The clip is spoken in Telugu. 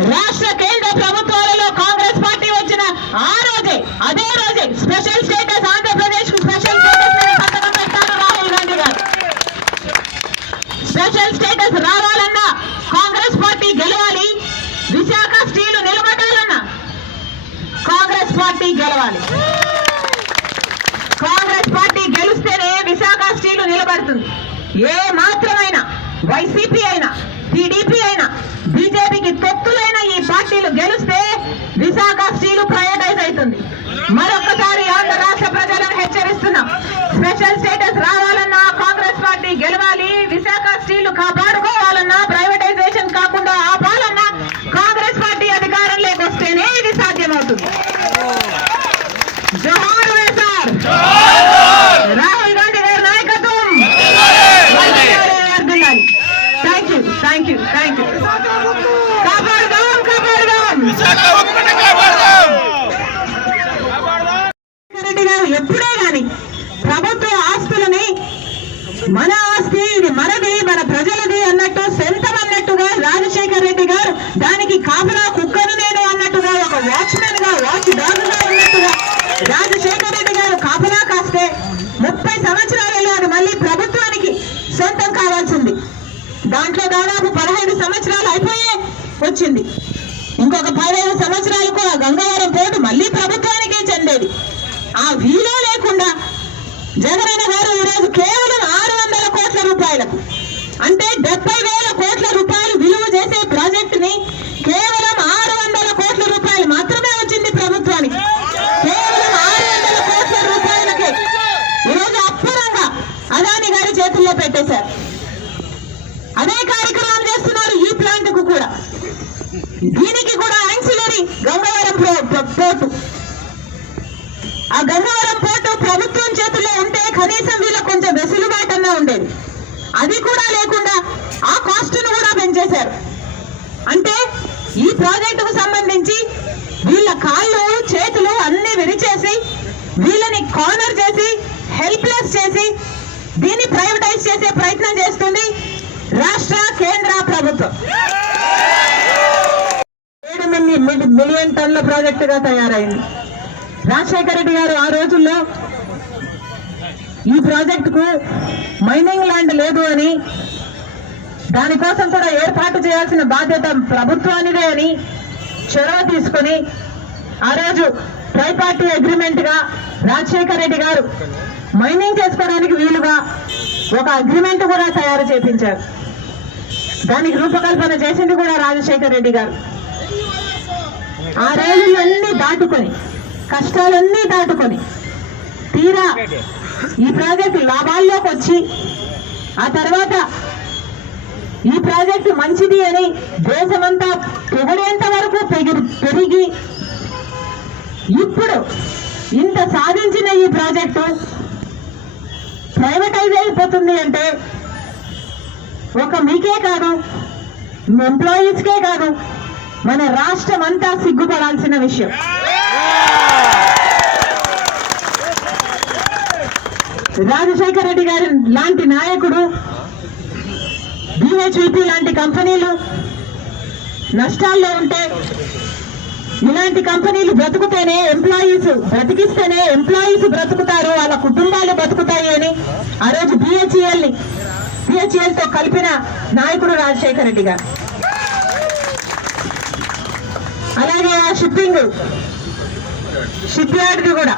రాష్ట్ర కేంద్ర ప్రభుత్వాలలో కాంగ్రెస్ పార్టీ వచ్చిన ఆ రోజే అదే రోజే స్పెషల్ స్టేటస్ ఆంధ్రప్రదేశ్ కు స్పెషల్ స్టేటస్ సంతకం పెట్టారు రాహుల్ గాంధీ గారు. స్పెషల్ స్టేటస్ రావాలన్నా కాంగ్రెస్ పార్టీ గెలవాలి, విశాఖ స్టీలు నిలబడాలన్నా కాంగ్రెస్ పార్టీ గెలవాలి. కాంగ్రెస్ పార్టీ గెలిస్తేనే విశాఖ స్టీలు నిలబడుతుంది. ఏ మాత్రమైనా వైసీపీ అయినా టీడీపీ అయినా బీజేపీకి తొత్తులైన ఈ పార్టీలు గెలిస్తే విశాఖ స్టీలు ప్రైవేటైజ్ అవుతుంది. మరొకసారి ఆంధ్ర రాష్ట్ర ప్రజలను హెచ్చరిస్తున్నాం. స్పెషల్ స్టేటస్ రావాలన్నా కాంగ్రెస్ పార్టీ గెలవాలి, విశాఖ స్టీలు కాపాడుకోవాలన్నా ప్రైవేటైజేషన్ కాకుండా ఆపాలన్నా కాంగ్రెస్ పార్టీ అధికారంలోకి వస్తేనే ఇది సాధ్యమవుతుంది. జోహార్ వైఎస్ఆర్, రాహుల్ గాంధీ గారి నాయకత్వం. Thank you. కాపాడుదాం. రెడ్డి గారు ఎప్పుడే గాని ప్రభుత్వ ఆస్తులని మన ఆస్తి, ఇది మనది, మన ప్రజలది అన్నట్టు, సొంతం అన్నట్టుగా రాజశేఖర్ రెడ్డి గారు దానికి కాపలా కుక్కను నేను అన్నట్టుగా, ఒక వాచ్మెన్ గా వాచ్ డాగ్ గా ఉన్నట్టుగా రాజశేఖర్ రెడ్డి గారు కాపలా కాస్తే 30 సంవత్సరాలలో అది మళ్ళీ ప్రభుత్వానికి సొంతం కావాల్సింది. దాంట్లో దాదాపు 15 సంవత్సరాలు అయిపోయే వచ్చింది. ఇంకొక 15 సంవత్సరాలకు ఆ గంగవరం పోర్టు మళ్ళీ ప్రభుత్వానికే చెందేది. ఆ వీలో లేకుండా జగనన్న గారు ఈరోజు కేవలం 600 కోట్ల రూపాయలకు, అంటే 70,000 కోట్ల రూపాయలు విలువ చేసే ప్రాజెక్టుని కేవలం 600 కోట్ల రూపాయలు మాత్రమే వచ్చింది ప్రభుత్వానికి. కేవలం 600 కోట్ల రూపాయలకే ఈరోజు అప్పురంగా అదాని గారి చేతుల్లో పెట్టేశారు. అదే కార్యక్రమాలు చేస్తున్నారు ఈ ప్లాంట్ కు కూడా. దీనికి కూడా యాన్సిలరీ గంగవరం పోర్టు. ఆ గంగవరం పోర్టు ప్రభుత్వం చేతుల్లో ఉంటే కనీసం వీళ్ళకి కొంచెం వెసులుబాటన్నా ఉండేది. అది కూడా లేకుండా ఆ కాస్ట్ను కూడా పెంచేశారు. అంటే ఈ ప్రాజెక్టుకు సంబంధించి వీళ్ళ కాళ్ళు చేతులు అన్ని విరిచేసి వీళ్ళని కార్నర్ చేసి హెల్ప్లెస్ చేసి దీన్ని ప్రైవేటైజ్ చేసే ప్రయత్నం చేస్తుంది రాష్ట్ర కేంద్ర ప్రభుత్వం. 7 మిలియన్ టన్నుల ప్రాజెక్టుగా తయారైంది. రాజశేఖర రెడ్డి గారు ఆ రోజుల్లో ఈ ప్రాజెక్టుకు మైనింగ్ ల్యాండ్ లేదు అని, దానికోసం కూడా ఏర్పాటు చేయాల్సిన బాధ్యత ప్రభుత్వానిదే అని చొరవ తీసుకుని ఆ రోజు ట్రైపార్టీ అగ్రిమెంట్ గా రాజశేఖర రెడ్డి గారు మైనింగ్ చేసుకోవడానికి వీలుగా ఒక అగ్రిమెంట్ కూడా తయారు చేపించారు. దానికి రూపకల్పన చేసింది కూడా రాజశేఖర రెడ్డి గారు. ఆ రోజులన్నీ దాటుకొని, కష్టాలన్నీ దాటుకొని తీరా ఈ ప్రాజెక్టు లాభాల్లోకి వచ్చి, ఆ తర్వాత ఈ ప్రాజెక్టు మంచిది అని దేశమంతా పొగిడేంత వరకు పెరిగి ఇప్పుడు ఇంత సాధించిన ఈ ప్రాజెక్టు ప్రైవేటైజ్ అయిపోతుంది అంటే ఒక మీకే కాదు, ఎంప్లాయీస్కే కాదు, మన రాష్ట్రం అంతా సిగ్గుపడాల్సిన విషయం. రాజశేఖర రెడ్డి గారి లాంటి నాయకుడు, BHVP లాంటి కంపెనీలు నష్టాల్లో ఉంటే, ఇలాంటి కంపెనీలు బ్రతుకుతేనే ఎంప్లాయీస్, బ్రతికిస్తేనే ఎంప్లాయీస్ బ్రతుకుతారు, వాళ్ళ కుటుంబాలు బ్రతుకుతాయి అని ఆ రోజు BHEL తో కలిపిన నాయకుడు రాజశేఖర రెడ్డి గారు. అలాగే ఆ షిప్ యార్డ్ది కూడా